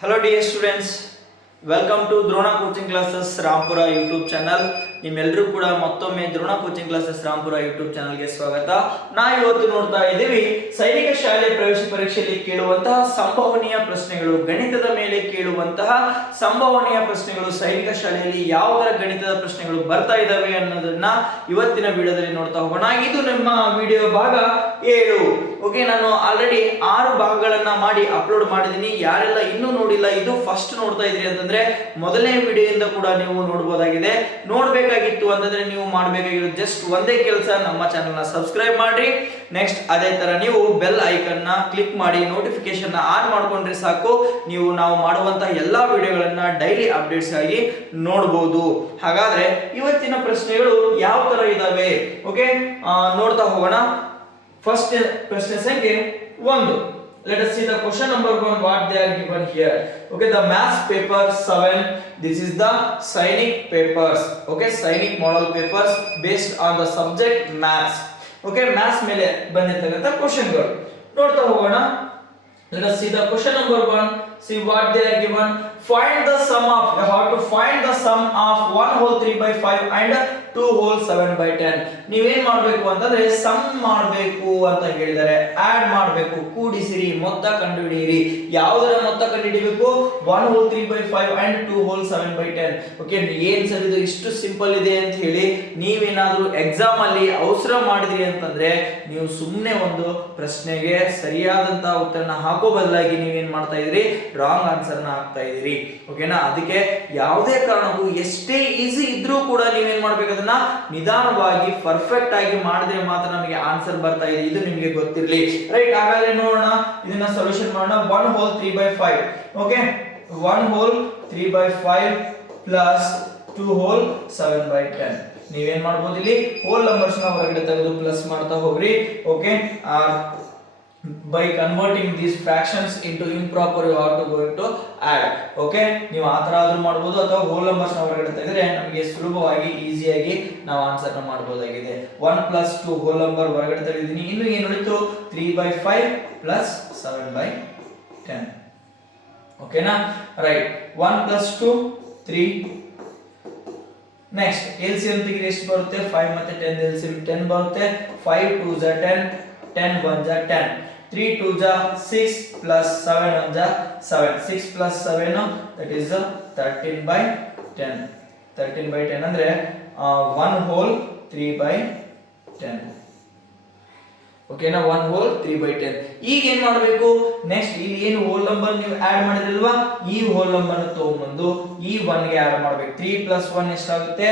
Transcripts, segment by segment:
Hello dear students welcome to Drona coaching classes Rampura YouTube channel ನಿಮ್ಮೆಲ್ಲರೂ ಕೂಡ ಮತ್ತೊಮ್ಮೆ Drona coaching classes Rampura YouTube ಚಾನಲ್ಗೆ ಸ್ವಾಗತ. ನಾ ಇವತ್ತು ನೋಡ್ತಾ ಇದ್ದೀವಿ, ಸೈನಿಕ ಶಾಲೆ ಪ್ರವೇಶ ಪರೀಕ್ಷೆಯಲ್ಲಿ ಕೇಳುವಂತಹ ಸಂಭವನೀಯ ಪ್ರಶ್ನೆಗಳು, ಗಣಿತದ ಮೇಲೆ ಕೇಳುವಂತಹ ಸಂಭವನೀಯ ಪ್ರಶ್ನೆಗಳು, ಸೈನಿಕ ಶಾಲೆಯಲ್ಲಿ ಯಾವ ಗಣಿತದ ಪ್ರಶ್ನೆಗಳು ಬರ್ತಾ ಇದಾವೆ ಅನ್ನೋದನ್ನ ಇವತ್ತಿನ ವಿಡಿಯೋದಲ್ಲಿ ನೋಡ್ತಾ ಹೋಗೋಣ. ಇದು ನಿಮ್ಮ ವಿಡಿಯೋ ಭಾಗ ಏಳು. ಓಕೆ ನಾನು ಆಲ್ರೆಡಿ ಆರು ಭಾಗಗಳನ್ನ ಮಾಡಿ ಅಪ್ಲೋಡ್ ಮಾಡಿದ್ದೀನಿ. ಯಾರೆಲ್ಲ ಇನ್ನೂ ನೋಡಿಲ್ಲ, ಇದು ಫಸ್ಟ್ ನೋಡ್ತಾ ಇದ್ರಿ ಅಂತಂದ್ರೆ ಮೊದಲನೇ ವಿಡಿಯೋದಿಂದ ಕೂಡ ನೀವು ನೋಡಬಹುದಾಗಿದೆ ನೋಡ್ಬೇಕಾಗಿತ್ತು ಅಂತಂದ್ರೆ ನೀವು ಮಾಡಬೇಕಾಗಿರೋ ಜಸ್ಟ್ ಒಂದೇ ಕೆಲಸ, ನಮ್ಮ ಚಾನೆಲ್ನ ಸಬ್ಸ್ಕ್ರೈಬ್ ಮಾಡಿ ನೆಕ್ಸ್ಟ್ ಅದೇ ತರ ನೀವು ಬೆಲ್ ಐಕನ್ನ ಕ್ಲಿಕ್ ಮಾಡಿ ನೋಟಿಫಿಕೇಶನ್ ಆನ್ ಮಾಡ್ಕೊಂಡ್ರೆ ಸಾಕು. ನೀವು ನಾವು ಮಾಡುವಂತ ಎಲ್ಲಾ ವಿಡಿಯೋಗಳನ್ನ ಡೈಲಿ ಅಪ್ಡೇಟ್ಸ್ ಆಗಿ ನೋಡಬಹುದು ಹಾಗಾದ್ರೆ ಇವತ್ತಿನ ಪ್ರಶ್ನೆಗಳು ಯಾವ ತರ ಇದಾವೆ? ಓಕೆ ನೋಡ್ತಾ ಹೋಗೋಣ. ಫಸ್ಟ್ ಪ್ರಶ್ನೆ ಸಂಖ್ಯೆ ಒಂದು. let us see the question number one what they are given here okay the maths paper 7 this is the scienic papers okay scienic model papers based on the subject maths okay maths ಮೇಲೆ ಬಂದಿರತಕ್ಕಂತ ಕ್ವಶನ್ಗಳು ನೋಡ್ತಾ ಹೋಗೋಣ let us see the question number one see what they are given find the sum of you have to find the sum of 1 whole 3 by 5 and 2 whole 7 by 10 ನೀವೇನ್ ಮಾಡಬೇಕು ಅಂತಂದ್ರೆ some ಮಾಡಬೇಕು ಅಂತ ಹೇಳಿದರೆ add ಮಾಡಬೇಕು. ಕೂಡಿಸಿರಿ, ಮೊತ್ತ ಕಂಡುಹಿಡಿಯಿರಿ. ಯಾವುದರ ಮೊತ್ತ ಕಂಡುಹಿಡಿಬೇಕು? 1 whole 3 by 5 and 2 whole 7 by 10 okay ಏನ್ ಸರ್ ಇದು ಇಷ್ಟು ಸಿಂಪಲ್ ಇದೆ ಅಂತ ಹೇಳಿ ನೀವೇನಾದ್ರೂ ಎಕ್ಸಾಮ್ ಅಲ್ಲಿ ಅವಸರ ಮಾಡಿದ್ರಿ ಅಂತಂದ್ರೆ ನೀವು ಸುಮ್ಮನೆ ಒಂದು ಪ್ರಶ್ನೆಗೆ ಸರಿಯಾದಂತ ಉತ್ತರನ ಹಾಕೋ ಬದಲಾಗಿ ನೀವೇನ್ ಮಾಡ್ತಾ ಇದ್ರಿ? ರಾಂಗ್ ಆನ್ಸರ್ನ ಹಾಕ್ತಾ ಇದ್ದೀರಿ. ಓಕೆನಾ ಅದಕ್ಕೆ ಯಾವುದೇ ಕಾರಣಕ್ಕೂ ಎಷ್ಟೇ ಈಸಿ ಇದ್ರೂ ಕೂಡ ನೀವೇನ್ ಮಾಡ್ಬೇಕು ಅದನ್ನ ನಿಧಾನವಾಗಿ ಪರ್ಫೆಕ್ಟ್ ಆಗಿ ಮಾಡಿದ್ರೆ ಮಾತ್ರ ನಮಗೆ ಆನ್ಸರ್ ಬರ್ತಾ ಇದೆ. ಇದು ನಿಮಗೆ ಗೊತ್ತಿರಲಿ. ರೈಟ್ ಹಾಗಾದ್ರೆ ನೋಡೋಣ. ಇದನ್ನ ಸೊಲ್ಯೂಷನ್ ಮಾಡೋಣ. One whole three by five okay one whole three by five plus two whole seven by ten ನೀವೇನ್ ಮಾಡ್ಬೋದು ಇಲ್ಲಿ ಹೋಲ್ ನಂಬರ್ಸ್ನ ಹೊರಗಡೆ ತೆಗೆದು ಪ್ಲಸ್ ಮಾಡ್ತಾ ಹೋಗ್ರಿ. Okay by converting these fractions into improper you are to going to add. Okay ನೀವು ಆ ಥರ ಆದರೂ ಮಾಡ್ಬೋದು ಅಥವಾ ಹೋಲ್ ನಂಬರ್ಸ್ ಹೊರಗಡೆ ತೆಗೆದ್ರೆ ನಮಗೆ ಸುಲಭವಾಗಿ ಈಸಿಯಾಗಿ ನಾವು ಆನ್ಸರ್ನ ಮಾಡಬಹುದಾಗಿದೆ one plus two whole number ಹೊರಗಡೆ ತೆಗೆದಿದ್ದೀನಿ. ಇನ್ನು ಏನು ಉಳಿತು three by five plus seven by ten ಓಕೆನಾ right one plus two three next L C M ತೆಗೆದ್ರೆ ಎಷ್ಟು ಬರುತ್ತೆ? ಫೈವ್ ಮತ್ತೆ ಟೆನ್ ಎಲ್ ಸಿ ಟೆನ್ ಬರುತ್ತೆ. ಫೈವ್ ಟು ಜ ಟೆನ್ ಟೆನ್ ಒನ್ ಜ ಟೆನ್ ತ್ರೀ ಟೂ ಜ ಸಿಕ್ಸ್ ಪ್ಲಸ್ ಸೆವೆನ್ ಒನ್ ಜ seven six plus seven that is thirteen by ten thirteen by ten ಅಂದ್ರೆ one whole three by ten ಓಕೆನಾ one whole three by ten ಈಗ ಏನ್ ಮಾಡಬೇಕು? Next ಇಲ್ಲಿ ಏನು ಹೋಲ್ ನಂಬರ್ ನೀವು ಆಡ್ ಮಾಡಿದ್ರಲ್ವಾ? ಈ ಹೋಲ್ ನಂಬರ್ ತಗೊಂಡ್ಬಂದು ಈ ಒನ್ಗೆ ಆಡ್ ಮಾಡ್ಬೇಕು. ತ್ರೀ ಪ್ಲಸ್ ಒನ್ ಎಷ್ಟಾಗುತ್ತೆ?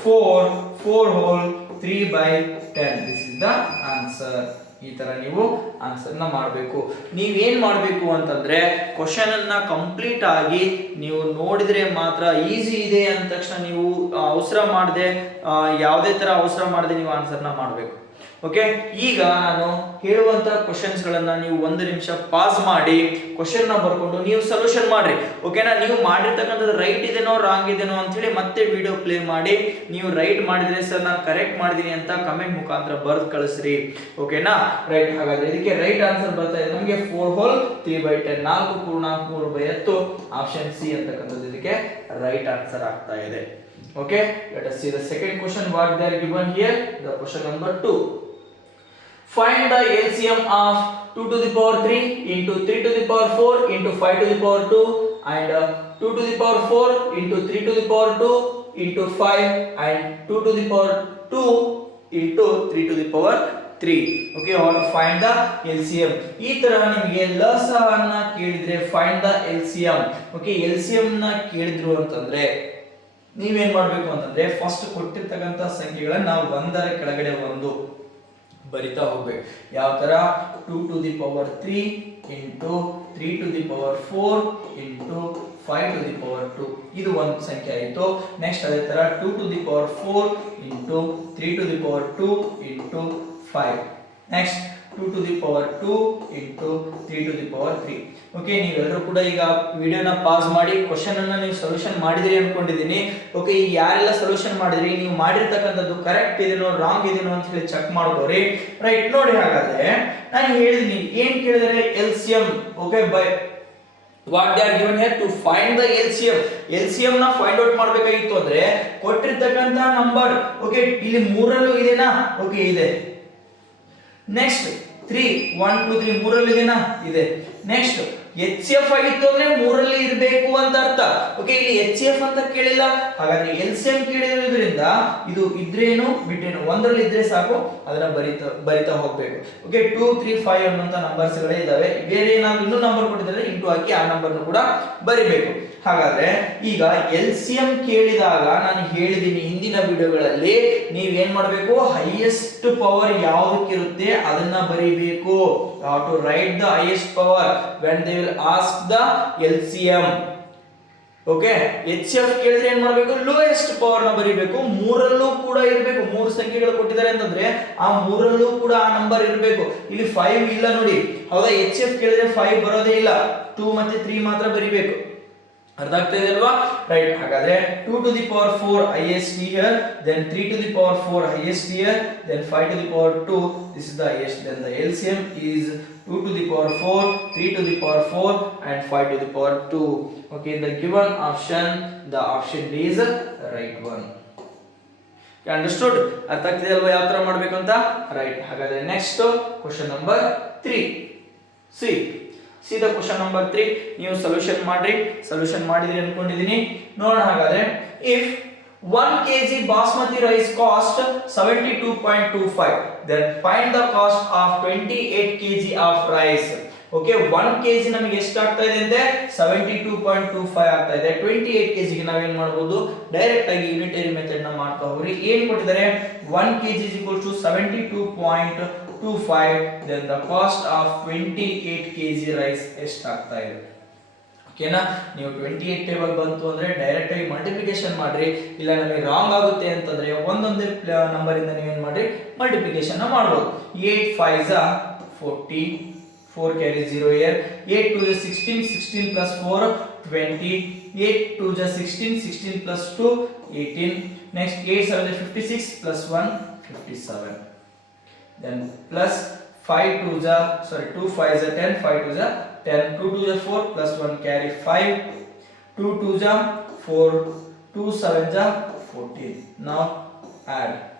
Four four whole three by ten this is the answer ಈ ತರ ನೀವು ಆನ್ಸರ್ನ ಮಾಡಬೇಕು. ನೀವೇನ್ ಮಾಡಬೇಕು ಅಂತಂದ್ರೆ ಕ್ವಶನ್ ಅನ್ನ ಕಂಪ್ಲೀಟ್ ಆಗಿ ನೀವು ನೋಡಿದ್ರೆ ಮಾತ್ರ ಈಸಿ ಇದೆ ಅಂದ ತಕ್ಷಣ ನೀವು ಅವಸರ ಮಾಡದೆ ಯಾವುದೇ ತರ ಅವಸರ ಮಾಡದೆ ನೀವು ಆನ್ಸರ್ನ ಮಾಡಬೇಕು. ಓಕೆ ಈಗ ನಾನು ಹೇಳುವಂತ ಕ್ವಶನ್ಸ್ ಗಳನ್ನ ನೀವು ಒಂದು ನಿಮಿಷ ಪಾಸ್ ಮಾಡಿ ಕ್ವಶನ್ನ ಬರ್ಕೊಂಡು ನೀವು ಸೊಲ್ಯೂಷನ್ ಮಾಡ್ರಿ. ಓಕೆನಾ ನೀವು ಮಾಡಿರ್ತಕ್ಕಂಥದ್ದು ರೈಟ್ ಇದೇನೋ ರಾಂಗ್ ಇದೇನೋ ಅಂತ ಹೇಳಿ ಮತ್ತೆ ವಿಡಿಯೋ ಪ್ಲೇ ಮಾಡಿ. ನೀವು ರೈಟ್ ಮಾಡಿದ್ರೆ ಸರ್ ನಾನು ಕರೆಕ್ಟ್ ಮಾಡಿದೀನಿ ಅಂತ ಕಮೆಂಟ್ ಮುಖಾಂತರ ಬರ್ದು ಕಳಿಸ್ರಿ. ಓಕೆನಾ ರೈಟ್ ಹಾಗಾದ್ರೆ ಇದಕ್ಕೆ ರೈಟ್ ಆನ್ಸರ್ ಬರ್ತಾ ಇದೆ. ನಮಗೆ four whole three by ten ನಾಲ್ಕು ಪೂರ್ಣಾಂಕ ಮೂರು ಬೈ ಹತ್ತು ಆಪ್ಷನ್ ಸಿ ಅಂತಕ್ಕಂಥದ್ದು ಇದಕ್ಕೆ ರೈಟ್ ಆನ್ಸರ್ ಆಗ್ತಾ ಇದೆ. Okay, let us see the second question what they are given here. The question number 2. Find the LCM of 2 to the power 3 into 3 to the power 4 into 5 to the power 2 and uh, 2 to the power 4 into 3 to the power 2 into 5 and 2 to the power 2 into 3 to the power 3 okay or find the L C M ಈ ತರ ನಿಮಗೆ ಲಸವನ್ನ ಕೇಳಿದ್ರೆ find the L C M okay L C M ನ ಕೇಳಿದ್ರು ಅಂತಂದ್ರೆ ನೀವೇನ್ ಮಾಡ್ಬೇಕು ಅಂತಂದ್ರೆ ಫಸ್ಟ್ ಕೊಟ್ಟಿರ್ತಕ್ಕಂಥ ಸಂಖ್ಯೆಗಳನ್ನ ಒಂದರ ಕೆಳಗಡೆ ಒಂದು ಬರಿತಾ ಹೋಗ್ಬೇಕು. ಯಾವ ಥರ two to the power three into three to the power four into five to the power two ಇದು ಒಂದು ಸಂಖ್ಯೆ ಆಯಿತು. ನೆಕ್ಸ್ಟ್ ಅದೇ ಥರ two to the power four into three to the power two into five next two to the power two into three to the power three okay ನೀವೆಲ್ಲರೂ ಕೂಡ ಈಗ ವಿಡಿಯೋನ ಪಾಸ್ ಮಾಡಿ ಕ್ವಶನ್ ಅನ್ನ ನೀವು ಸೊಲ್ಯೂಷನ್ ಮಾಡಿದಿರಿ ಅನ್ಕೊಂಡಿದ್ದೀನಿ ಓಕೆ ಈಗ ಯಾರೆಲ್ಲ ಸೊಲ್ಯೂಷನ್ ಮಾಡಿದ್ರಿ, ನೀವು ಮಾಡಿರ್ತಕ್ಕಂಥದ್ದು ಕರೆಕ್ಟ್ ಇದೆನೋ ರಾಂಗ್ ಇದೆನೋ ಅಂತ ಹೇಳಿ ಚೆಕ್ ಮಾಡ್ಕೋರಿ. ರೈಟ್ ನೋಡಿ ಹಾಗಾದ್ರೆ, ನಾನು ಹೇಳಿದೀನಿ, ಏನ್ ಕೇಳಿದರೆ L C okay by what they are given here to find the L C M L C M ನ ಫೈಂಡ್ ಔಟ್ ಮಾಡಬೇಕಾಗಿತ್ತು ಅಂದ್ರೆ ಕೊಟ್ಟಿರ್ತಕ್ಕಂತ ನಂಬರ್ ಓಕೆ ಇಲ್ಲಿ ಮೂರಲ್ಲೂ ಇದೆನಾ? ಓಕೆ ಇದೆ. Next three one two three ಮೂರಲ್ಲಿ ದಿನ ಇದೆ. ನೆಕ್ಸ್ಟ್ ಎಚ್ ಎಫ್ ಆಗಿತ್ತು ಅಂದ್ರೆ ಮೂರಲ್ಲಿ ಇರಬೇಕು ಅಂತ ಅರ್ಥ. ಓಕೆ ಇಲ್ಲಿ ಎಚ್ ಎಫ್ ಅಂತ ಕೇಳಿಲ್ಲ. ಹಾಗಾದ್ರೆ ಎಲ್ ಸಿ ಎಂ ಕೇಳಿರೋದ್ರಿಂದ ಇದು ಇದ್ರೇನು ಬಿಟ್ಟೇನು ಒಂದರಲ್ಲಿ ಇದ್ರೆ ಸಾಕು, ಅದನ್ನ ಬರಿತಾ ಬರಿತಾ ಹೋಗ್ಬೇಕು. ಓಕೆ ಟೂ ತ್ರೀ ಫೈವ್ ಅನ್ನುವಂತ ನಂಬರ್ಸ್ಗಳೇ ಇದಾವೆ. ಬೇರೆ ಏನಾದ್ರು ಇನ್ನೂ ನಂಬರ್ ಕೊಟ್ಟಿದ್ರೆ ಇಂಟು ಹಾಕಿ ಆ ನಂಬರ್ನು ಕೂಡ ಬರಿಬೇಕು. ಹಾಗಾದ್ರೆ ಈಗ ಎಲ್ ಸಿ ಎಂ ಕೇಳಿದಾಗ ನಾನು ಹೇಳಿದ್ದೀನಿ ಹಿಂದಿನ ವಿಡಿಯೋಗಳಲ್ಲಿ ನೀವ್ ಏನ್ ಮಾಡಬೇಕು? ಹೈಯೆಸ್ಟ್ ಪವರ್ ಯಾವ್ದಕ್ಕಿರುತ್ತೆ? ಅದನ್ನ ಬರಿಬೇಕು. To write the highest power when they will ask the L C M. Okay H F ಕೇಳಿದ್ರೆ ಏನ್ ಮಾಡಬೇಕು? ಲೋಯೆಸ್ಟ್ ಪವರ್ನ ಬರಿಬೇಕು. ಮೂರಲ್ಲೂ ಕೂಡ ಇರಬೇಕು. ಮೂರು ಸಂಖ್ಯೆಗಳು ಕೊಟ್ಟಿದ್ದಾರೆ ಅಂತಂದ್ರೆ ಆ ಮೂರಲ್ಲೂ ಕೂಡ ಆ ನಂಬರ್ ಇರಬೇಕು. ಇಲ್ಲಿ ಫೈವ್ ಇಲ್ಲ ನೋಡಿ. ಹೌದಾ? ಎಚ್ ಎಫ್ ಕೇಳಿದ್ರೆ ಫೈವ್ ಬರೋದೇ ಇಲ್ಲ. ಟೂ ಮತ್ತೆ ತ್ರೀ ಮಾತ್ರ ಬರಿಬೇಕು. ಅರ್ಥ ಆಗ್ತಾ ಇದೆ ರೈಟ್ ಹಾಗಾದ್ರೆ two to the power four highest here then three to the power four highest here then five to the power two this is the highest then the C M is two to the power four three to the power four and five to the power two okay the given option the option B is right one understood ಅರ್ಥ ಆಗ್ತಿದೆ ಅಲ್ವಾ ಯಾವ ತರ ಮಾಡ್ಬೇಕು ಅಂತ? Right ಹಾಗಾದ್ರೆ next question number three C C the question number three ನೀವು solution ಮಾಡ್ರಿ. ಸೊಲ್ಯೂಷನ್ ಮಾಡಿದ್ರಿ ಅನ್ಕೊಂಡಿದೀನಿ. ನೋಡೋಣ ಹಾಗಾದ್ರೆ if one K G basmati rice cost seventy two point two five then find the cost of twenty eight K G of rice okay one K G ನಮಗೆ ಎಷ್ಟು ಆಗ್ತಾ ಇದೆ ಅಂದ್ರೆ seventy two point two five ಆಗ್ತಾ ಇದೆ. Twenty eight K ಜಿಗೆ ನಾವೇನು ಮಾಡ್ಬೋದು? ಡೈರೆಕ್ಟ್ ಆಗಿ ಯೂನಿಟರಿ ಮೆಥಡ್ನ ಮಾಡ್ತಾ ಹೋಗ್ರಿ. ಏನ್ ಕೊಟ್ಟಿದ್ದಾರೆ? One K G seventy two point two five then the cost of twenty eight K G rice ಎಷ್ಟಾಗ್ತಾ ಇದೆ? ಓಕೆನಾ ನೀವು ಟ್ವೆಂಟಿ ಏಟ್ ಟೇಬಲ್ ಬಂತು ಅಂದ್ರೆ ಡೈರೆಕ್ಟ್ ಆಗಿ ಮಲ್ಟಿಪ್ಲಿಕೇಶನ್ ಮಾಡ್ರಿ. ಇಲ್ಲ ನಮಗೆ ರಾಂಗ್ ಆಗುತ್ತೆ ಅಂತಂದ್ರೆ ಒಂದೊಂದೇ ನಂಬರ್ ಇಂದ ನೀವೇನ್ ಮಾಡ್ರಿ? ಮಲ್ಟಿಪ್ಲಿಕೇಶನ್ ಮಾಡ್ಬೋದು. Eight five forty four carry zero here eight two ಜ sixteen sixteen plus four twenty eight two ಜ sixteen sixteen plus two eighteen next eight seven fifty six plus one fifty seven then plus 5 to the sorry 2 5 is a 10 5 to the 10 2 to the 4 plus 1 carry 5 2 to the 4 2 7 the 14 now add.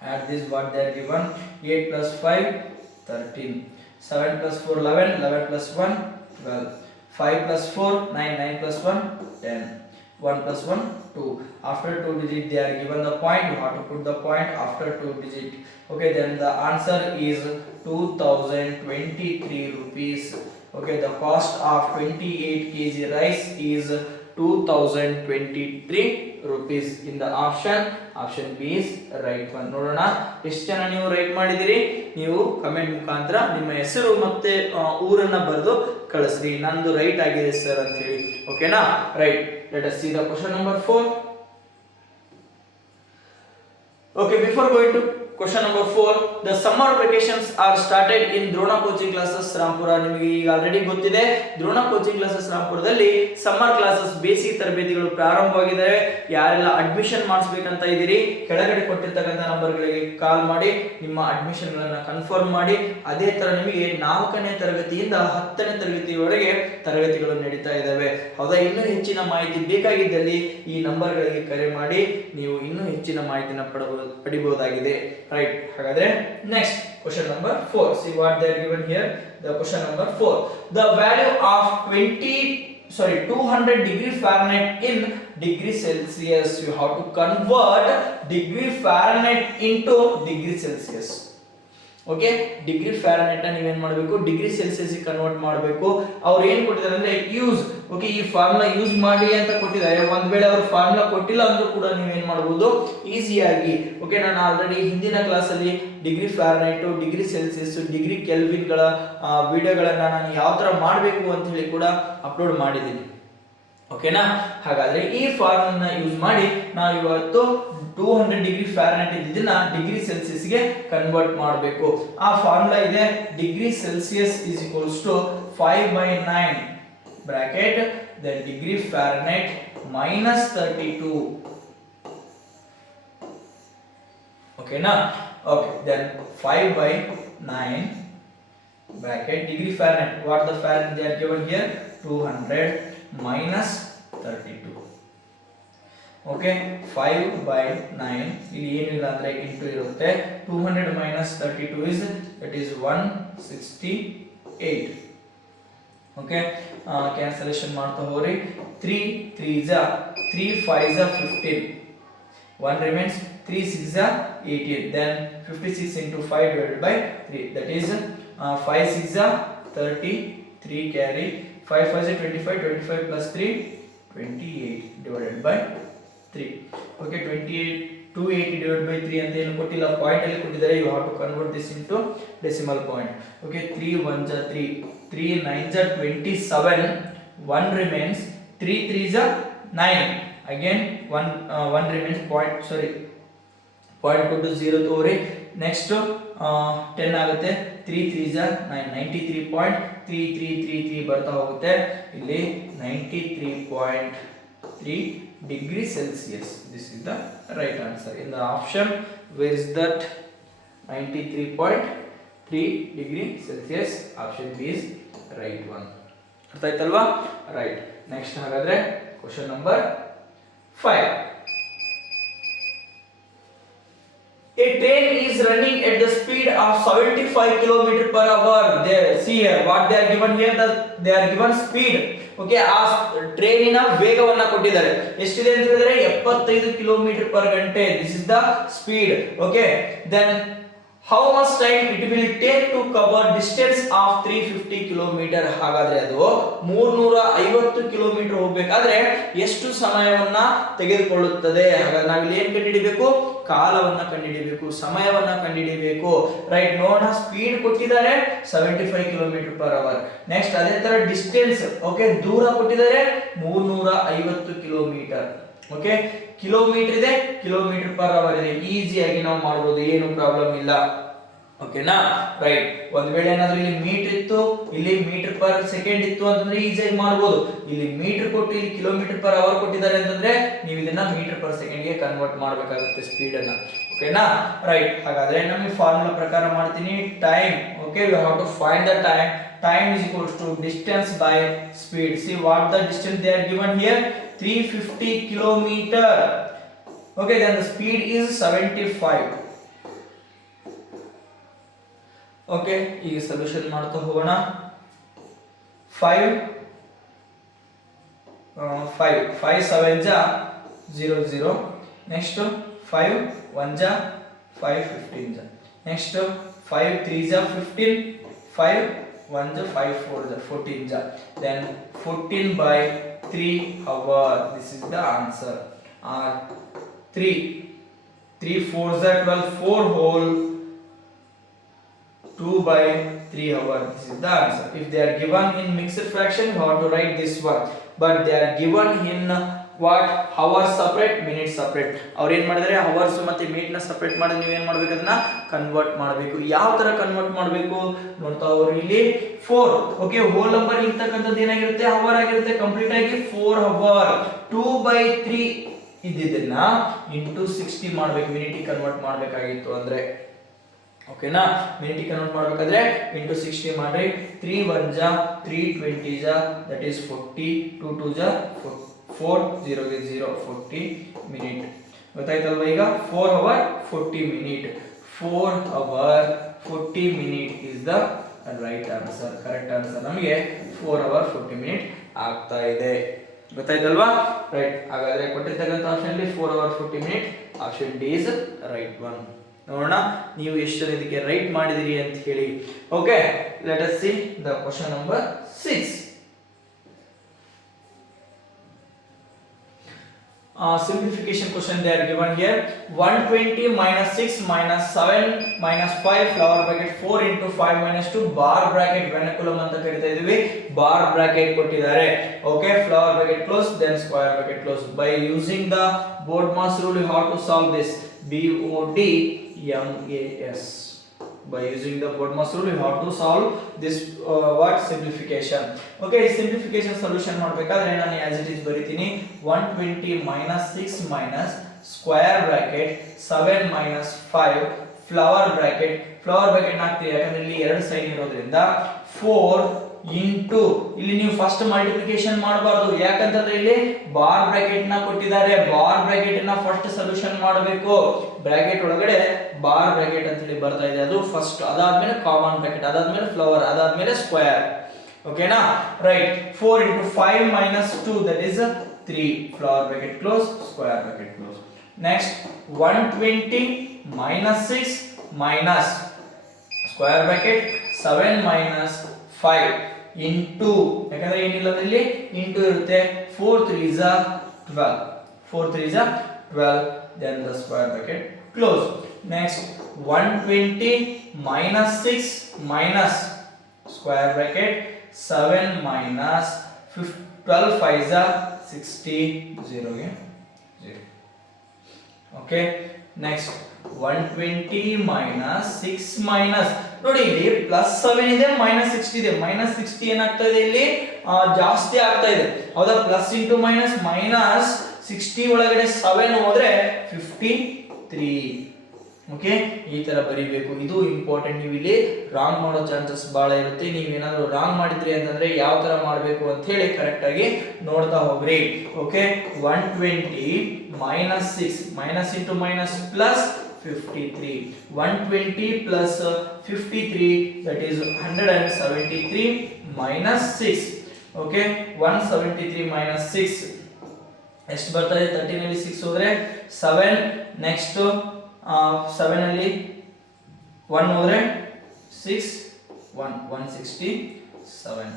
Add this what they are given. 8 plus 5 13 7 plus 4 11 11 plus 1 12 5 plus 4 9 9 plus 1 10 1 plus 1 2 after 2 digit they are given the point you have to put the point after 2 digit okay then the answer is 2023 rupees okay the cost of 28 kg rice is 2023 rupees in the option option b is right one ನೋಡೋಣ ಎಷ್ಟು ಜನ ನೀವು right ಮಾಡಿದಿರಿ ನೀವು comment ಮುಖಾಂತರ ನಿಮ್ಮ ಹೆಸರು ಮತ್ತೆ ಊರನ್ನ ಬರೆದು ಕಳಿಸ್ರಿ ನಂದು ರೈಟ್ ಆಗಿದೆ ಸರ್ ಅಂತ ಹೇಳಿ ಓಕೆನಾ right Let us see the question number 4. Okay, before going to question number four the summer vacations are started in Drona coaching classes Rampura ನಿಮಗೆ ಈಗ ಆಲ್ರೆಡಿ ಗೊತ್ತಿದೆ ದ್ರೋಣ ಕೋಚಿಂಗ್ ಕ್ಲಾಸಸ್ ರಾಂಪುರದಲ್ಲಿ ಸಮ್ಮರ್ ಕ್ಲಾಸಸ್ ಬೇಸಿಕ್ ತರಬೇತಿಗಳು ಪ್ರಾರಂಭವಾಗಿದ್ದಾವೆ. ಯಾರೆಲ್ಲ ಅಡ್ಮಿಷನ್ ಮಾಡಿಸ್ಬೇಕಂತ ಇದ್ದೀರಿ, ಕೆಳಗಡೆ ಕೊಟ್ಟಿರ್ತಕ್ಕಂಥ ನಂಬರ್ಗಳಿಗೆ ಕಾಲ್ ಮಾಡಿ, ನಿಮ್ಮ ಅಡ್ಮಿಷನ್ ಗಳನ್ನ ಕನ್ಫರ್ಮ್ ಮಾಡಿ. ಅದೇ ತರ ನಿಮಗೆ ನಾಲ್ಕನೇ ತರಗತಿಯಿಂದ ಹತ್ತನೇ ತರಗತಿಯವರೆಗೆ ತರಗತಿಗಳು ನಡೀತಾ ಇದ್ದಾವೆ. ಹೌದಾ? ಇನ್ನೂ ಹೆಚ್ಚಿನ ಮಾಹಿತಿ ಬೇಕಾಗಿದ್ದಲ್ಲಿ ಈ ನಂಬರ್ಗಳಿಗೆ ಕರೆ ಮಾಡಿ, ನೀವು ಇನ್ನೂ ಹೆಚ್ಚಿನ ಮಾಹಿತಿನ ಪಡಬಹುದು ಪಡಿಬಹುದಾಗಿದೆ ರೈಟ್ ಹಾಗಾದ್ರೆ next question number four see what they given here the question number four the value of twenty sorry 200 degree Fahrenheit in degree Celsius you have to convert degree Fahrenheit into degree Celsius okay degree Fahrenheit ನೀವೇನ್ ಮಾಡಬೇಕು? Degree Celsius convert ಮಾಡಬೇಕು. ಅವ್ರು ಏನ್ ಕೊಟ್ಟಿದ್ದಾರೆ ಅಂದ್ರೆ use okay ಈ formula use ಮಾಡಿ ಅಂತ ಕೊಟ್ಟಿದ್ದಾರೆ. ಒಂದ್ ವೇಳೆ ಅವ್ರು ಫಾರ್ಮುಲಾ ಕೊಟ್ಟಿಲ್ಲ ಅಂದ್ರೂ ಕೂಡ ನೀವೇನ್ ಮಾಡಬಹುದು ಈಸಿಯಾಗಿ ಓಕೆ ನಾನು ಆಲ್ರೆಡಿ ಹಿಂದಿನ ಕ್ಲಾಸ್ ಅಲ್ಲಿ degree Fahrenheit degree Celsius degree ಕೆಲ್ವಿನ್ಗಳ ವಿಡಿಯೋಗಳನ್ನ ನಾನು ಯಾವ ತರ ಮಾಡಬೇಕು ಅಂತ ಹೇಳಿ ಕೂಡ ಅಪ್ಲೋಡ್ ಮಾಡಿದ್ದೀನಿ. ಓಕೆನಾ ಹಾಗಾದ್ರೆ ಈ ಫಾರ್ಮುಲಾ ಯೂಸ್ ಮಾಡಿ ನಾವು ಇವತ್ತು ಟೂ ಹಂಡ್ರೆಡ್ ಡಿಗ್ರಿ ಫ್ಯಾರನೈಟ್ ಇದ್ದಿದ್ದನ್ನ ಡಿಗ್ರಿ ಸೆಲ್ಸಿಯಸ್ಗೆ ಕನ್ವರ್ಟ್ ಮಾಡಬೇಕು ಆ ಫಾರ್ಮುಲಾ ಇದೆ degree Celsius is equals to five by nine bracket then degree Fahrenheit minus thirty two ಓಕೆನಾ okay then five by nine bracket, degree Fahrenheit. What the Fahrenheit they are given here? 200 minus 32. Okay five by nine ಇಲ್ಲಿ ಏನಿಲ್ಲ ಅಂದ್ರೆ into ಇರುತ್ತೆ. Two hundred minus thirty two is it is one sixty eight okay cancellation ಮಾಡ್ತಾ ಹೋಗ್ರಿ. Three three ಝ three five ಝ fifteen one remains three six ಝ eighteen then fifty six into five divided by three that is five six ಝ thirty three carry five five ಝ twenty five twenty five plus three twenty eight divided by three okay twenty eight two eighty divide by three ಅಂತ ಏನು ಕೊಟ್ಟಿಲ್ಲ. Point ಅಲ್ಲಿ ಕೊಟ್ಟಿದ್ದಾರೆ. You have to convert this into decimal point okay three one ಜ three three nine ಜ twenty seven one remains three three ಜ nine again one one remains point sorry point ಕೊಟ್ಟು zero ತೋರಿ ನೆಕ್ಸ್ಟ್ ಟೆನ್ ಆಗುತ್ತೆ. Three three ಜ nine ninety three point three three three three ಬರ್ತಾ ಹೋಗುತ್ತೆ. ಇಲ್ಲಿ ninety three point three degree Celsius. This is the right answer. In the option, where is that 93.3 degree Celsius? Option B is right one. ಅರ್ಥ ಆಯ್ತಲ್ವಾ right next ಹಾಗಾದ್ರೆ A train is running at the speed of 75 km per hour. There, see here, what they are given here, the, they are given speed. Okay ಆ ಟ್ರೈನಿನ ವೇಗವನ್ನ ಕೊಟ್ಟಿದ್ದಾರೆ ಎಷ್ಟಿದೆ ಅಂತ ಹೇಳಿದ್ರೆ ಎಪ್ಪತ್ತೈದು ಕಿಲೋಮೀಟರ್ ಪರ್ ಗಂಟೆ this is the speed okay then how much time it will take to cover distance of three fifty kilometre ಹಾಗಾದ್ರೆ ಅದು ಮೂರ್ನೂರ ಐವತ್ತು ಕಿಲೋಮೀಟರ್ ಹೋಗ್ಬೇಕಾದ್ರೆ ಎಷ್ಟು ಸಮಯವನ್ನ ತೆಗೆದುಕೊಳ್ಳುತ್ತದೆ? ಹಾಗಾದ್ರೆ ನಾವಿಲ್ಲಿ ಏನ್ ಕಂಡುಹಿಡಿಬೇಕು? ಕಾಲವನ್ನ ಕಂಡುಹಿಡಿಬೇಕು, ಸಮಯವನ್ನ ಕಂಡುಹಿಡಿಬೇಕು. ರೈಟ್ ನೋಡೋಣ. ಸ್ಪೀಡ್ ಕೊಟ್ಟಿದ್ದಾರೆ seventy five kilometre per hour next ಅದೇ ತರ ಡಿಸ್ಟೆನ್ಸ್ ಓಕೆ ದೂರ ಕೊಟ್ಟಿದ್ದಾರೆ ಮೂರ್ನೂರ ಐವತ್ತು ಕಿಲೋಮೀಟರ್ ಓಕೆ ಕಿಲೋಮೀಟರ್ ಇದೆ, ಕಿಲೋಮೀಟರ್ ಪರ್ ಅವರ್ ಇದೆ. ಈಸಿಯಾಗಿ ನಾವು ಮಾಡ್ಬೋದು, ಏನು ಪ್ರಾಬ್ಲಮ್ ಇಲ್ಲ. ಓಕೆನಾ ರೈಟ್ ಒಂದ್ ವೇಳೆ ಏನಾದ್ರೂ ಇಲ್ಲಿ ಮೀಟರ್ ಇತ್ತು, ಇಲ್ಲಿ ಮೀಟರ್ ಪರ್ ಸೆಕೆಂಡ್ ಇತ್ತು ಅಂತಂದ್ರೆ ಈಸಿಯಾಗಿ ಮಾಡಬಹುದು ಇಲ್ಲಿ ಮೀಟರ್ ಕೊಟ್ಟು ಇಲ್ಲಿ ಕಿಲೋಮೀಟರ್ ಪರ್ ಅವರ್ ಕೊಟ್ಟಿದ್ದಾರೆ ಅಂತಂದ್ರೆ ನೀವು ಇದನ್ನ ಮೀಟರ್ ಪರ್ ಸೆಕೆಂಡ್ಗೆ ಕನ್ವರ್ಟ್ ಮಾಡಬೇಕಾಗುತ್ತೆ ಸ್ಪೀಡ್ ಅನ್ನ. ಓಕೆನಾ ರೈಟ್ ಹಾಗಾದ್ರೆ ನಮಗೆ ಫಾರ್ಮುಲಾ ಪ್ರಕಾರ ಮಾಡ್ತೀನಿ. Time okay we have to find the time time is equals to distance by speed see what the distance they are given here? 350 kilometer okay then the speed is 75 okay ಈಗ solution ಮಾಡ್ತಾ ಹೋಗೋಣ 5 5 5 7 ಜಾ 0 0 next 5 1 ಜಾ 5 15 ಜಾ next 5 3 ಜಾ 15 5 1 ja 5 4 ja 14 ja then 14 by 3 hour this is the answer or 3 3 4 ja 12 4 whole 2 by 3 hour this is the answer if they are given in mixed fraction you have to write this one but they are given in what hour separate minute separate ಅವ್ರು ಏನ್ ಮಾಡಿದ್ರೆ? Hours ಮತ್ತೆ ಮಿನಿಟ್ನ separate ಮಾಡಿ ನೀವು ಏನ್ ಮಾಡ್ಬೇಕು ಅದನ್ನ? Convert ಮಾಡಬೇಕು. ಯಾವ ಥರ ಕನ್ವರ್ಟ್ ಮಾಡಬೇಕು? ನೋಡ್ತಾ ಅವ್ರು ಇಲ್ಲಿ. ಫೋರ್ ಓಕೆ ಹೋಲ್ ನಂಬರ್ ಇರ್ತಕ್ಕಂಥದ್ದು ಏನಾಗಿರುತ್ತೆ? ಹವರ್ ಆಗಿರುತ್ತೆ. ಕಂಪ್ಲೀಟ್ ಆಗಿ four hour two by three ಇದ್ದಿದ್ದನ್ನ ಇಂಟು ಸಿಕ್ಸ್ಟಿ ಮಾಡ್ಬೇಕು. ಮಿನಿಟಿಗೆ ಕನ್ವರ್ಟ್ ಮಾಡಬೇಕಾಗಿತ್ತು ಅಂದರೆ. ಓಕೆನಾ ಮಿನಿಟಿಗೆ ಕನ್ವರ್ಟ್ ಮಾಡಬೇಕಾದ್ರೆ ಇಂಟು ಸಿಕ್ಸ್ಟಿ ಮಾಡ್ರಿ. ತ್ರೀ ಒನ್ ಜಾ ತ್ರೀ ಟ್ವೆಂಟಿ ಜಾ that is forty two two ಜಾ ಫೋರ್ ಜೀರೋಗೆ ಜೀರೋ ಫೋರ್ಟಿ ಮಿನಿಟ್ ಗೊತ್ತಾಯ್ತಲ್ವ ಈಗ? Four hour forty minute four hour forty minute is the right answer correct answer ನಮಗೆ ಫೋರ್ ಅವರ್ ಫೋರ್ಟಿ ಮಿನಿಟ್ ಆಗ್ತಾ ಇದೆ. ಗೊತ್ತಾಯ್ತಲ್ವಾ? ರೈಟ್ ಹಾಗಾದ್ರೆ ಕೊಟ್ಟಿರ್ತಕ್ಕಂಥ option four hour forty minute option D is right one ನೋಡೋಣ, ನೀವು ಎಷ್ಟು ಇದಕ್ಕೆ ರೈಟ್ ಮಾಡಿದಿರಿ ಅಂತ ಹೇಳಿ. Okay let us see the question number six uh, simplification question they are given here 120 minus 6 minus 7 minus 5 flower bracket 4 into 5 minus 2 bar bracket vernaculum ಅಂತ ಕರಿತಾ ಇದೀವಿ bar bracket ಕೊಟ್ಟಿದ್ದಾರೆ okay flower bracket close then square bracket close by using the board mass rule have to solve this B O D M A S by using the Bodmas rule you have to solve this uh, what simplification okay simplification solution ಮಾಡಬೇಕಾದ್ರೆ ನಾನು as it is ಬರಿತೀನಿ 120 minus 6 minus square bracket 7 minus 5 flower bracket flower bracket ಹಾಕ್ತೀವಿ ಯಾಕಂದ್ರೆ ಇಲ್ಲಿ ಎರಡು sign ಇರೋದ್ರಿಂದ four into ಇಲ್ಲಿ ನೀವು ಫಸ್ಟ್ ಮಲ್ಟಿಪ್ಲಿಕೇಶನ್ ಮಾಡಬಾರ್ದು. ಯಾಕಂತಂದ್ರೆ ಇಲ್ಲಿ ಬಾರ್ ಬ್ರಾಕೆಟ್ನ ಕೊಟ್ಟಿದ್ದಾರೆ. ಬಾರ್ ಬ್ರಾಕೆಟ್ನ ಫಸ್ಟ್ ಸೊಲ್ಯೂಷನ್ ಮಾಡಬೇಕು. ಬ್ರಾಕೆಟ್ ಒಳಗಡೆ ಬಾರ್ ಬ್ರಾಕೆಟ್ ಅಂತ ಹೇಳಿ ಬರ್ತಾ ಇದೆ. ಅದು ಫಸ್ಟ್ ಅದಾದ್ಮೇಲೆ ಕಾಮನ್ ಬ್ರಾಕೆಟ್ ಅದಾದ್ಮೇಲೆ ಫ್ಲವರ್ ಅದಾದ್ಮೇಲೆ ಸ್ಕ್ವೇರ್ ಓಕೆನಾ right four into five minus two that is three flower bracket close square bracket close next one twenty minus six minus square bracket seven minus five into ಯಾಕಂದ್ರೆ ಏನಿಲ್ಲ ಅದರಲ್ಲಿ? Into ಇರುತ್ತೆ. Four three ಝ twelve four three ಝ twelve then the square bracket close next one twenty minus six minus square bracket seven minus five twelve five ಝ sixty ಝೀರೋಗೆ zero okay next one twenty minus six minus ನೋಡಿ, ಇಲ್ಲಿ plus seven ಇದೆ minus sixty ಇದೆ. Minus sixty ಏನಾಗ್ತಾ ಇದೆ ಇಲ್ಲಿ? ಜಾಸ್ತಿ ಆಗ್ತಾ ಇದೆ. ಹೌದಾ? Plus into minus minus sixty ಒಳಗಡೆ ಸೆವೆನ್ ಹೋದ್ರೆ ಫಿಫ್ಟಿ ತ್ರೀ ಓಕೆ ಈ ತರ ಬರಿಬೇಕು. ಇದು ಇಂಪಾರ್ಟೆಂಟ್ ನೀವು ಇಲ್ಲಿ ರಾಂಗ್ ಮಾಡೋ ಚಾನ್ಸಸ್ ಬಹಳ ಇರುತ್ತೆ. ನೀವೇನಾದ್ರೂ ರಾಂಗ್ ಮಾಡಿದ್ರಿ ಅಂತಂದ್ರೆ ಯಾವ ತರ ಮಾಡಬೇಕು ಅಂತ ಹೇಳಿ ಕರೆಕ್ಟ್ ಆಗಿ ನೋಡ್ತಾ ಹೋಗ್ರಿ. Okay one twenty minus six minus into minus plus fifty three one twenty plus fifty three that is hundred and seventy three minus six okay one seventy three minus six ಎಷ್ಟು ಬರ್ತದೆ? Thirteen ಅಲ್ಲಿ six ಹೋದ್ರೆ seven next seven ಅಲ್ಲಿ one ಹೋದ್ರೆ six one one sixty seven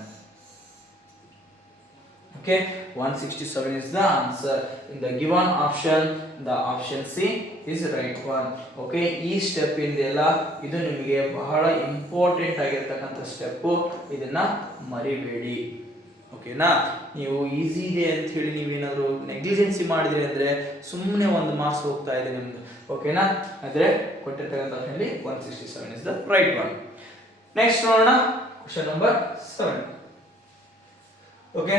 okay 167 is the answer. In the given option the option c is right one. Okay ಈ step ಇಂದೆಲ್ಲ ಇದು ನಿಮಗೆ ಬಹಳ ಇಂಪಾರ್ಟೆಂಟ್ ಆಗಿರ್ತಕ್ಕಂಥ ಸ್ಟೆಪ್ಪು ಇದನ್ನ ಮರಿಬೇಡಿ. ಓಕೆನಾ ನೀವು ಈಸಿ ಇದೆ ಅಂತ ಹೇಳಿ ನೀವೇನಾದರೂ ನೆಗ್ಲಿಜೆನ್ಸಿ ಮಾಡಿದ್ರಿ ಅಂದರೆ ಸುಮ್ಮನೆ ಒಂದು ಮಾರ್ಕ್ಸ್ ಹೋಗ್ತಾ ಇದೆ ನಿಮ್ದು. ಓಕೆನಾ ಅಂದ್ರೆ ಕೊಟ್ಟಿರ್ತಕ್ಕಂಥ optionally one sixty seven is the right one next ನೋಡೋಣ question number seven Okay,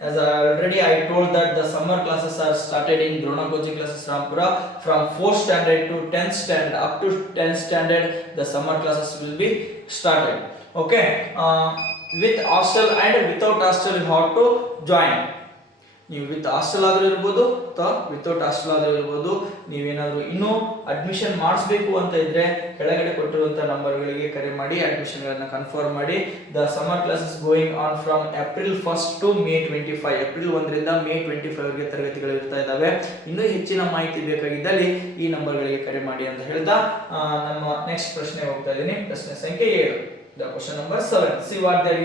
as I already I told that the summer classes are started in Drona coaching classes Rampura from 4th standard to 10th standard up to 10th standard the summer classes will be started. Okay, uh, with hostel and without hostel you have to join. ನೀವು with hostel ಆದರೂ ಇರ್ಬೋದು ಅಥವಾ without hostel ಆದರೂ ಇರ್ಬೋದು, ನೀವೇನಾದರೂ ಇನ್ನೂ admission ಮಾಡಿಸ್ಬೇಕು ಅಂತ ಇದ್ರೆ ಕೆಳಗಡೆ ಕೊಟ್ಟಿರುವಂಥ ನಂಬರ್ಗಳಿಗೆ ಕರೆ ಮಾಡಿ ಅಡ್ಮಿಷನ್ಗಳನ್ನು ಕನ್ಫರ್ಮ್ ಮಾಡಿ. The summer classes going on from April first to May twenty five April ಒಂದರಿಂದ ಮೇ ಟ್ವೆಂಟಿ ಫೈವ್ಗೆ ತರಗತಿಗಳು ಇರ್ತಾ ಇದ್ದಾವೆ ಇನ್ನೂ ಹೆಚ್ಚಿನ ಮಾಹಿತಿ ಬೇಕಾಗಿದ್ದಲ್ಲಿ ಈ ನಂಬರ್ಗಳಿಗೆ ಕರೆ ಮಾಡಿ ಅಂತ ಹೇಳ್ತಾ ನಮ್ಮ ನೆಕ್ಸ್ಟ್ ಪ್ರಶ್ನೆ ಹೋಗ್ತಾ ಇದ್ದೀನಿ. ಪ್ರಶ್ನೆ ಸಂಖ್ಯೆ ಏಳು. The question number seven see what there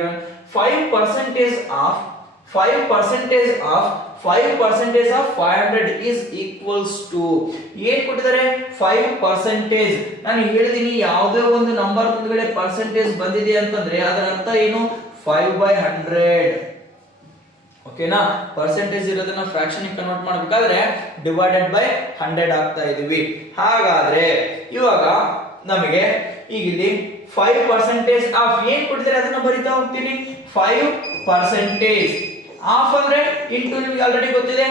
five percentage of five percentage of five percentage of five hundred is equals to ಏನ್ ಕೊಟ್ಟಿದ್ದಾರೆ? ಫೈವ್ ಪರ್ಸೆಂಟೇಜ್ ನಾನು ಹೇಳಿದೀನಿ, ಯಾವುದೇ ಒಂದು ನಂಬರ್ ಮುಂದ್ಗಡೆ ಪರ್ಸೆಂಟೇಜ್ ಬಂದಿದೆ ಅಂತಂದ್ರೆ ಅದರ ಅರ್ಥ ಏನು? ಫೈವ್ ಬೈ ಹಂಡ್ರೆಡ್ ಓಕೆನಾ ಪರ್ಸೆಂಟೇಜ್ ಇರೋದನ್ನ ಫ್ರಾಕ್ಷನ್ ಕನ್ವರ್ಟ್ ಮಾಡಬೇಕಾದ್ರೆ ಡಿವೈಡೆಡ್ ಬೈ ಹಂಡ್ರೆಡ್ ಆಗ್ತಾ ಇದೀವಿ. ಹಾಗಾದ್ರೆ, ಇವಾಗ ನಮಗೆ ಈಗ ಇಲ್ಲಿ ಫೈವ್ ಪರ್ಸೆಂಟೇಜ್ ಆಫ್ ಏನ್ ಕೊಟ್ಟಿದ್ದಾರೆ? ಅದನ್ನ ಬರಿತಾ ಹೋಗ್ತೀನಿ. ಫೈವ್ ಪರ್ಸೆಂಟೇಜ್ ಆಫ್ ಅಂದ್ರೆ ಇಂಟು ನಿಮ್ಗೆ ಆಲ್ರೆಡಿ ಗೊತ್ತಿದೆ.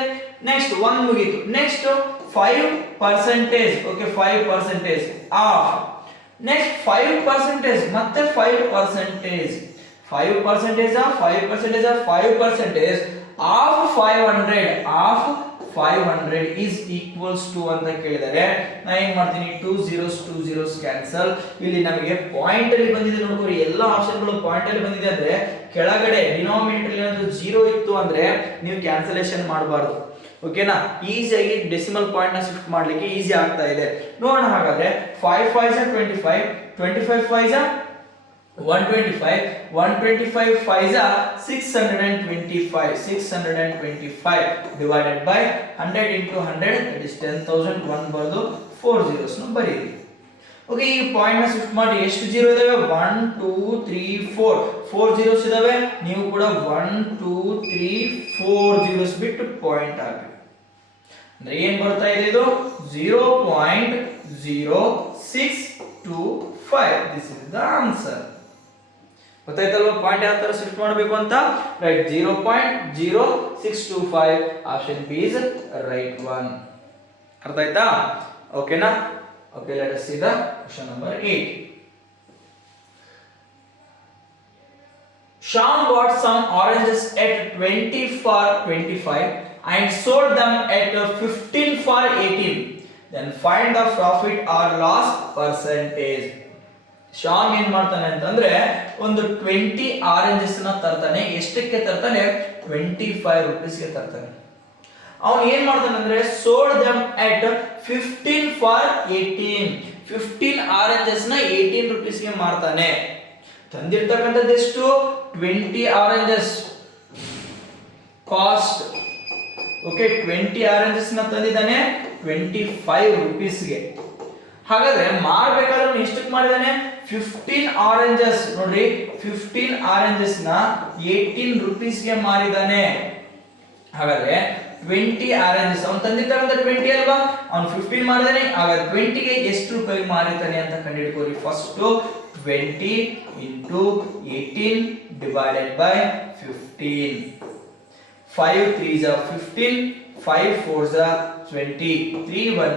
ನೆಕ್ಸ್ಟ್ ಒನ್ ಮುಗೀತು. Next five percentage okay five percentage of next five percentage ಮತ್ತೆ five percentage five percentage of five percentage of five percentage of five hundred of five hundred is equals to ಅಂತ ಕೇಳಿದರೆ, ನಾ ಏನ್ ಮಾಡ್ತೀನಿ? Two zeros two zeros cancel ಇಲ್ಲಿ ನಮಗೆ point ಅಲ್ಲಿ ಬಂದಿದೆ ನೋಡ್ಕೊರಿ, ಎಲ್ಲ ಆಪ್ಷನ್ಗಳು ಪಾಯಿಂಟ್ ಅಲ್ಲಿ ಬಂದಿದೆ ಅಂದ್ರೆ, ಕೆಳಗಡೆ ಡಿನಾಮಿನೇಟರ್ ಏನಾದ್ರು ಜೀರೋ ಇತ್ತು ಅಂದ್ರೆ, ನೀವು ಕ್ಯಾನ್ಸಲೇಷನ್ ಮಾಡಬಾರ್ದು. ಓಕೆನಾ ಈಸಿಯಾಗಿ ಡೆಸಿಮಲ್ ಪಾಯಿಂಟ್ನ ಶಿಫ್ಟ್ ಮಾಡ್ಲಿಕ್ಕೆ ಈಸಿ ಆಗ್ತಾ ಇದೆ. ನೋಡೋಣ ಹಾಗಾದ್ರೆ five five twenty five twenty five five 125 125 5 are 625 625 divided by 100 into 100 that is 10000 1 ಬರೆದು 4 zeros ನು ಬರೀರಿ ಓಕೆ ಈ ಪಾಯಿಂಟ್ನ ಶಿಫ್ಟ್ ಮಾಡಿ ಎಷ್ಟು ಜೀರೋ ಇದಾವೆ one two three four four zeros ಇದಾವೆ ನೀವು ಕೂಡ one two three four zeros ಬಿಟ್ಟು ಪಾಯಿಂಟ್ ಹಾಕಿ ಅಂದ್ರೆ ಏನ್ ಬರ್ತಾ ಇದೆ ಇದು zero point zero six two five this is the answer ಗೊತ್ತಾಯ್ತಲ್ವಾ ಪಾಯಿಂಟ್ ಯಾವ ತರ ಶಿಫ್ಟ್ ಮಾಡಬೇಕು ಅಂತ right zero point zero six two five option B is right one ಅರ್ಥ ಆಯ್ತಾ ಓಕೆನಾ okay let us see the question number 8. Shyam bought some oranges at 20 for 25 and sold them at uh, 15 for 18. Then find the profit or loss percentage. Shyam ಏನ್ ಮಾಡ್ತಾನೆ ಅಂತಂದ್ರೆ ಒಂದು twenty ಆರೆಂಜಸ್ನ ತರ್ತಾನೆ. ಎಷ್ಟಕ್ಕೆ ತರ್ತಾನೆ? Twenty five ರುಪೀಸ್ಗೆ ತರ್ತಾನೆ. ಅವನು ಏನ್ ಮಾಡ್ತಾನೆ ಅಂದ್ರೆ sold them at fifteen for eighteen fifteen ಆರೆಂಜಸ್ನ eighteen ರುಪೀಸ್ಗೆ ಮಾರ್ತಾನೆ. ತಂದಿರ್ತಕ್ಕಂಥದ್ದು ಎಷ್ಟು? Twenty oranges cost okay twenty ಆರೆಂಜಸ್ನ ತಂದಿದ್ದಾನೆ ಟ್ವೆಂಟಿ ಫೈವ್ ರುಪೀಸ್ಗೆ ಹಾಗಾದ್ರೆ ಮಾರ್ಬೇಕಾದ್ರೆ ಎಷ್ಟಕ್ಕೆ ಮಾಡಿದಾನೆ? ಫಿಫ್ಟೀನ್ ಆರೆಂಜಸ್ ನೋಡ್ರಿ ಫಿಫ್ಟೀನ್ ಆರೆಂಜಸ್ನ ಏಟೀನ್ ರುಪೀಸ್ಗೆ ಮಾರಿದಾನೆ. ಹಾಗಾದ್ರೆ ಟ್ವೆಂಟಿ ಆರೆಂಜಸ್ ಅವ್ನು ತಂದಿರ್ತಕ್ಕಂಥ ಟ್ವೆಂಟಿ ಅಲ್ವಾ? ಅವ್ನು ಫಿಫ್ಟೀನ್ ಮಾಡಿದಾನೆ ಹಾಗಾದ್ರೆ ಟ್ವೆಂಟಿಗೆ ಎಷ್ಟು ರೂಪಾಯಿ ಮಾರಿತಾನೆ ಅಂತ ಕಂಡುಹಿಡ್ಕೋರಿ first twenty into eighteen divided by fifteen five three ಜಾ ಫಿಫ್ಟೀನ್ ಫೈವ್ ಫೋರ್ ಜಾ twenty three one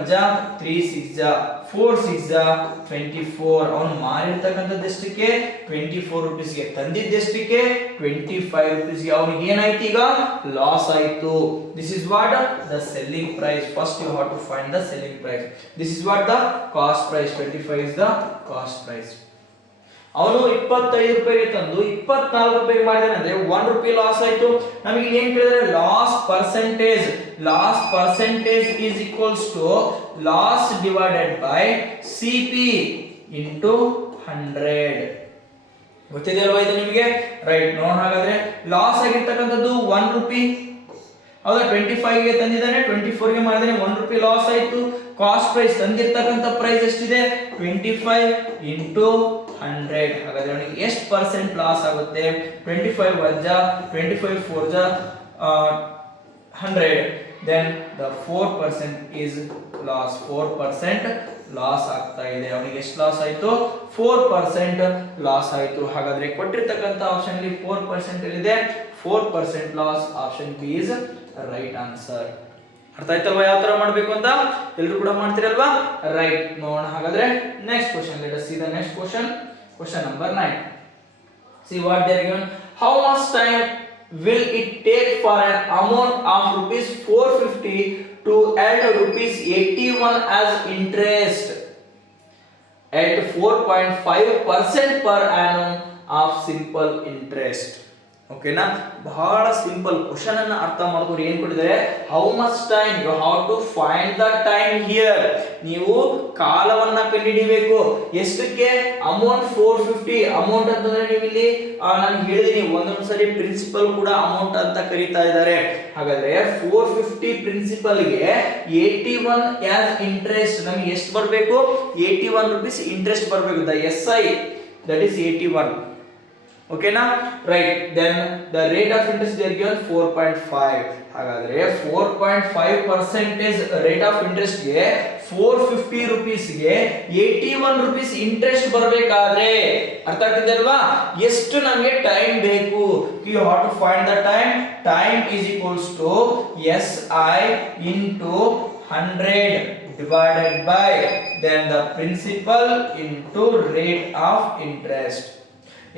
three six ಜಾ ಫೋರ್ ಸಿಕ್ಸ್ ಜಾ ಟ್ವೆಂಟಿ ಫೋರ್ ಅವನು ಮಾರಿರ್ತಕ್ಕಂಥದ್ದು ಎಷ್ಟಕ್ಕೆ ಟ್ವೆಂಟಿ ಫೋರ್ ರುಪೀಸ್ಗೆ ತಂದಿದ್ದೆಷ್ಟಕ್ಕೆ ಟ್ವೆಂಟಿ ಫೈವ್ ರುಪೀಸ್ಗೆ ಅವ್ನಿಗೆ ಏನಾಯ್ತು ಈಗ? ಲಾಸ್ ಆಯಿತು. This is what the selling price first you have to find the selling price this is what the cost price twenty five is the cost price ಅವನು ಇಪ್ಪತ್ತೈದು ರೂಪಾಯಿಗೆ ತಂದು ಇಪ್ಪತ್ನಾಲ್ಕು ರೂಪಾಯಿಗೆ ಮಾಡಿದಾನೆ ಅಂದ್ರೆ ಒನ್ ರುಪಿ ಲಾಸ್ ಆಯ್ತು. ನಮಗೆ ಏನ್ ಕೇಳಿದ್ರೆ loss percentage loss percentage is equals to loss divided by C P into hundred ಗೊತ್ತಿದೆ ಅಲ್ವಾ ಇದು ನಿಮಗೆ? ರೈಟ್ ನೋಡೋಣ ಹಾಗಾದ್ರೆ. ಲಾಸ್ ಆಗಿರ್ತಕ್ಕಂಥದ್ದು ಒನ್ ರುಪಿ ಹೌದಾ? ಟ್ವೆಂಟಿ ಗೆ ತಂದಿದ್ದಾನೆ ಟ್ವೆಂಟಿ ಗೆ ಮಾಡಿದಾನೆ ಒನ್ ರುಪಿ ಲಾಸ್ ಆಯ್ತು. ಕಾಸ್ಟ್ ಪ್ರೈಸ್ ತಂದಿರ್ತಕ್ಕಂಥ ಪ್ರೈಸ್ ಎಷ್ಟಿದೆ? Twenty five into hundred. ಹಾಗಾದ್ರೆ ಅವನಿಗೆ ಎಷ್ಟು ಪರ್ಸೆಂಟ್ ಲಾಸ್ ಆಗುತ್ತೆ? ಟ್ವೆಂಟಿ ಫೈವ್ ಒನ್ ಜಾ ಟ್ವೆಂಟಿ ಫೈವ್ ಫೋರ್ ಜಾ hundred. Then the four percent is loss four percent loss ಆಗ್ತಾ ಇದೆ. ಅವನಿಗೆ ಎಷ್ಟು ಲಾಸ್ ಆಯ್ತು? ಫೋರ್ ಪರ್ಸೆಂಟ್ ಲಾಸ್ ಆಯ್ತು. ಹಾಗಾದ್ರೆ ಕೊಟ್ಟಿರ್ತಕ್ಕಂಥ ಆಪ್ಷನ್ ಫೋರ್ ಪರ್ಸೆಂಟ್ ಇದೆ four percent loss option B is right answer ಅರ್ಥ ಆಯ್ತಲ್ವಾ ಯಾವ ತರ ಮಾಡ್ಬೇಕು ಅಂತ ಎಲ್ಲರೂ ಕೂಡ ಮಾಡ್ತೀರಲ್ವಾ ರೈಟ್ ನೋಡೋಣ ಹಾಗಾದ್ರೆ next question see the next question question number 9 see what they are given how much time will it take for an amount of rupees 450 to add rupees 81 as interest at 4.5% per annum of simple interest ಓಕೆನಾ ಬಹಳ simple question ಅನ್ನ ಅರ್ಥ ಮಾಡ್ಕೊಂಡು ಏನ್ ಕೊಟ್ಟಿದ್ದಾರೆ? How much time you have to find the time here ನೀವು ಕಾಲವನ್ನ ಕಂಡುಹಿಡಿಬೇಕು. ಎಷ್ಟಕ್ಕೆ? ಅಮೌಂಟ್ ಫೋರ್ ಫಿಫ್ಟಿ ಅಮೌಂಟ್ ಅಂತಂದ್ರೆ ನೀವು ಇಲ್ಲಿ ನಾನು ಹೇಳಿದೀನಿ ಒಂದೊಂದು ಸರಿ ಪ್ರಿನ್ಸಿಪಲ್ ಕೂಡ ಅಮೌಂಟ್ ಅಂತ ಕರೀತಾ ಇದ್ದಾರೆ. ಹಾಗಾದ್ರೆ ಫೋರ್ ಫಿಫ್ಟಿ ಪ್ರಿನ್ಸಿಪಲ್ಗೆ ಏಟಿ ಒನ್ ಆಸ್ ಇಂಟ್ರೆಸ್ಟ್ ನಮ್ಗೆ ಎಷ್ಟು ಬರಬೇಕು? ಏಟಿ ಒನ್ ರುಪೀಸ್ ಇಂಟ್ರೆಸ್ಟ್ ಬರಬೇಕು. The S I that is eighty one ಓಕೆನಾ right then the rate of interest there given four point five ಹಾಗಾದ್ರೆ four point five percentage rate of ಇಂಟ್ರೆಸ್ಟ್ಗೆ four fifty ರುಪೀಸ್ಗೆ eighty one rupees interest ಬರಬೇಕಾದ್ರೆ. ಅರ್ಥ ಆಗ್ತಿದೆ ಅಲ್ವಾ ಎಷ್ಟು ನಮಗೆ ಟೈಮ್ ಬೇಕು? You have to find the time time is equals to S I into hundred divided by then the principal into rate of interest.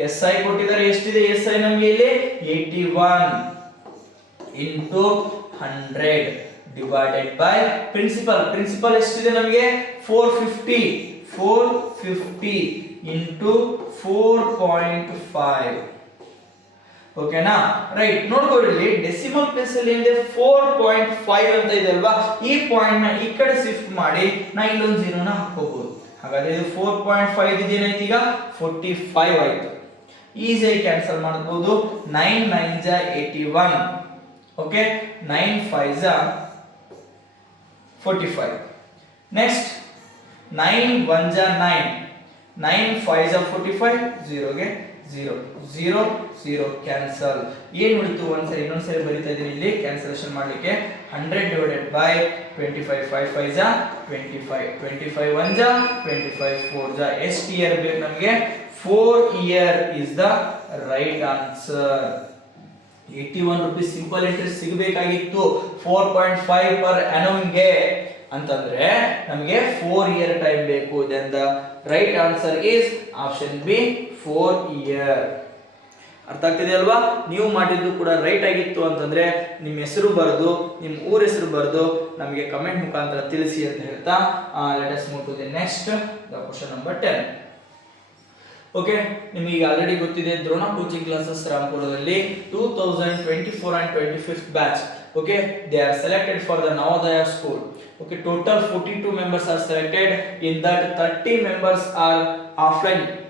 S I ಕೊಟ್ಟಿದ್ದಾರೆ, ಎಷ್ಟಿದೆ ಎಸ್ ಐ ನಮಗೆ ಇಲ್ಲಿ? Eighty one into hundred divided by principal principal ಎಷ್ಟಿದೆ ನಮಗೆ? Four fifty four fifty into four point five ಓಕೆನಾ right ನೋಡ್ಕೊಳ್ಳಿ decimal place ಅಲ್ಲಿ ಏನಿದೆ? ಫೋರ್ ಪಾಯಿಂಟ್ ಫೈವ್ ಅಂತ ಇದೆ ಅಲ್ವಾ? ಈ ಪಾಯಿಂಟ್ನ ಈ ಕಡೆ ಶಿಫ್ಟ್ ಮಾಡಿ ನಾ ಇಲ್ಲೊಂದು ಜೀರೋನ ಹಾಕೋಬಹುದು ಹಾಗಾದ್ರೆ ಇದು ಫೋರ್ ಪಾಯಿಂಟ್ ಫೈವ್ ಇದೇನಾಯ್ತು ಈಗ? ಫೋರ್ಟಿ ಫೈವ್ ಆಯ್ತು. ಈಸಿಯಾಗಿ ಕ್ಯಾನ್ಸಲ್ ಮಾಡಬಹುದು ನೈನ್ ನೈನ್ ಜ eighty one. Okay nine five ಜ forty five. Next nine one ಜ ನೈನ್. ನೈನ್ ಫೈವ್ ಜ ಫೋರ್ಟಿ ಫೈವ್, ಜೀರೋಗೆ ಜೀರೋ ಝೀರೋ ಝೀರೋ ಕ್ಯಾನ್ಸಲ್ ಏನು ಉಳಿತು ಒಂದ್ಸರಿ ಇನ್ನೊಂದ್ಸರಿ ಬರೀತಾ ಇದೀನಿ ಇಲ್ಲಿ. ಕ್ಯಾನ್ಸಲೇಷನ್ ಮಾಡಲಿಕ್ಕೆ hundred divided by twenty five five five ಜಾ? Twenty five twenty five one ಜಾ? ಟ್ವೆಂಟಿ ಫೈವ್ ಫೋರ್ ಜಾ? ಎಷ್ಟು ಇಯರ್ ಬೇಕು ನಮಗೆ? Four year is the right answer eighty one rupees simple interest ಸಿಗಬೇಕಾಗಿತ್ತು four point five ಪರ್ಗೆ. ಅಂತಂದ್ರೆ ನಮಗೆ ಫೋರ್ ಇಯರ್ ಟೈಮ್ ಬೇಕು. Then the right answer is option B four year ಅರ್ಥ ಆಗ್ತಿದೆ ಅಲ್ವಾ? ನೀವು ಮಾಡಿದ್ದು ಕೂಡ ರೈಟ್ ಆಗಿತ್ತು ಅಂತಂದ್ರೆ ನಿಮ್ಮ ಹೆಸರು ಬರೆದು, ನಿಮ್ಮ ಊರ ಹೆಸರು ಬರೆದು ನಮಗೆ ಕಮೆಂಟ್ ಮುಖಾಂತರ ತಿಳಿಸಿ ಅಂತ ಹೇಳ್ತಾ let us move to the next the question number ten okay ನಿಮಗೆ ಆಲ್ರೆಡಿ ಗೊತ್ತಿದೆ Drona coaching classes ರಾಮ್ಪುರದಲ್ಲಿ two thousand twenty four and twenty fifth batch okay they are selected for the Navodaya school. Okay total 42 members are selected. In that 30 members are offline.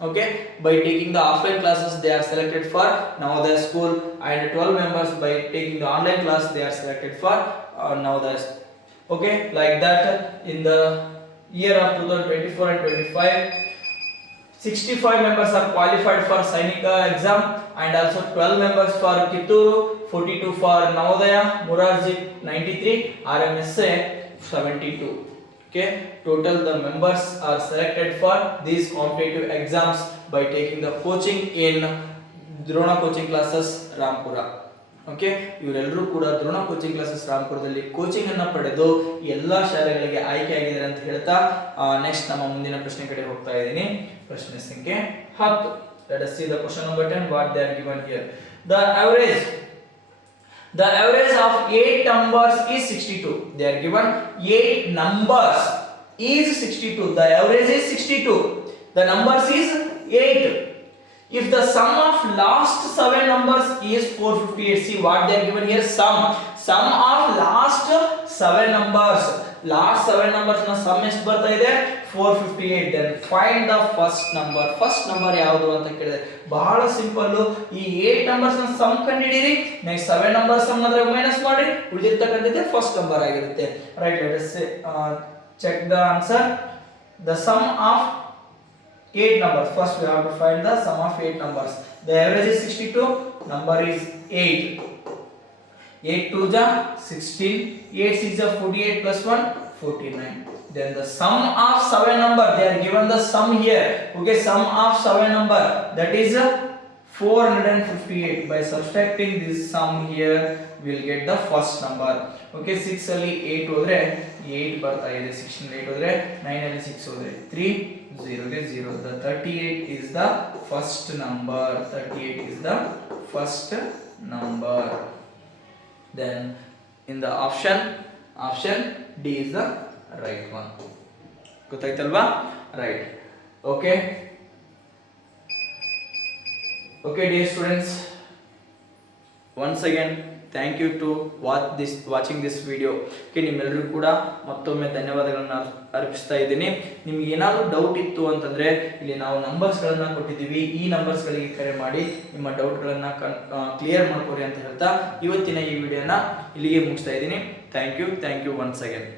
Okay by taking the offline classes they are selected for Navodaya school. And 12 members by taking the online class they are selected for uh, Navodaya okay like that in the year of 2024 and 25 65 members are qualified for Sainika exam. And also 12 members for Kitturu, 42 for Navodaya, Murarji 93, RMSA 72. Okay, total the members are selected for these competitive exams by taking the coaching in Drona coaching classes Rampura. ಓಕೆ ಇವರೆಲ್ಲರೂ ಕೂಡ Drona coaching classes ರಾಮ್ಪುರದಲ್ಲಿ coaching ಅನ್ನ ಪಡೆದು ಎಲ್ಲ ಶಾಲೆಗಳಿಗೆ ಆಯ್ಕೆ ಆಗಿದ್ದಾರೆ ಅಂತ ಹೇಳ್ತಾ ನೆಕ್ಸ್ಟ್ ನಮ್ಮ ಮುಂದಿನ ಪ್ರಶ್ನೆ ಕಡೆ ಹೋಗ್ತಾ ಇದ್ದೀನಿ ಪ್ರಶ್ನೆ ಸಂಖ್ಯೆ ಹತ್ತು Let us see the question number 10 what they are given here. The average the average of 8 numbers is 62. They are given 8 numbers is 62. The average is 62. The numbers is 8. If the sum of last 7 numbers is 458. See what they are given here. Sum. Sum of last 7 numbers. Last seven ನಂಬರ್ಸ್ನ sum ಎಷ್ಟು ಬರ್ತಾ ಇದೆ? Four fifty eight find the first number first number ಯಾವುದು ಅಂತ ಕೇಳಿದೆ. ಬಹಳ simple ಈ eight ನಂಬರ್ಸ್ನ sum ಕಂಡಿಡೀರಿ ನೆಕ್ಸ್ಟ್ ಸೆವೆನ್ ನಂಬರ್ ಸಮ್ ಅಂದ್ರೆ ಮೈನಸ್ ಮಾಡಿ. ಉಳಿದಿರ್ತಕ್ಕಂಥದ್ದೇ ಫಸ್ಟ್ ನಂಬರ್ ಆಗಿರುತ್ತೆ. Right check the answer the sum of eight number first we have to find the sum of eight numbers the average is sixty two number is eight 8 2 ja 16 8 6 ja 48 plus 1 49 then the sum of 7 number they are given the sum here okay sum of 7 number that is uh, 458 by subtracting this sum here we'll get the first number okay 6 ಅಲ್ಲಿ 8 ಹೋದ್ರೆ 8 ಬರ್ತಾ ಇದೆ 6 ನಲ್ಲಿ 8 ಹೋದ್ರೆ 9 ಅಲ್ಲಿ 6 ಹೋದ್ರೆ 3 0 ಗೆ 0 the 38 is the first number 38 is the first number then in the option option D is the right one ಗೊತ್ತಾಯ್ತಲ್ವಾ right okay okay dear students once again thank you to watch this watching this video okay ನಿಮ್ಮೆಲ್ಲರೂ ಕೂಡ ಮತ್ತೊಮ್ಮೆ ಧನ್ಯವಾದಗಳನ್ನ ಅರ್ಪಿಸ್ತಾ ಇದ್ದೀನಿ. ನಿಮ್ಗೆ ಏನಾದರೂ doubt ಇತ್ತು ಅಂತಂದರೆ ಇಲ್ಲಿ ನಾವು ನಂಬರ್ಸ್ಗಳನ್ನು ಕೊಟ್ಟಿದ್ದೀವಿ. ಈ ನಂಬರ್ಸ್ಗಳಿಗೆ ಕರೆ ಮಾಡಿ ನಿಮ್ಮ ಡೌಟ್ಗಳನ್ನು ಕನ್ ಕ್ಲಿಯರ್ ಮಾಡ್ಕೊರಿ ಅಂತ ಹೇಳ್ತಾ ಇವತ್ತಿನ ಈ ವಿಡಿಯೋನ ಇಲ್ಲಿಗೆ ಮುಗಿಸ್ತಾ ಇದ್ದೀನಿ. Thank you thank you once again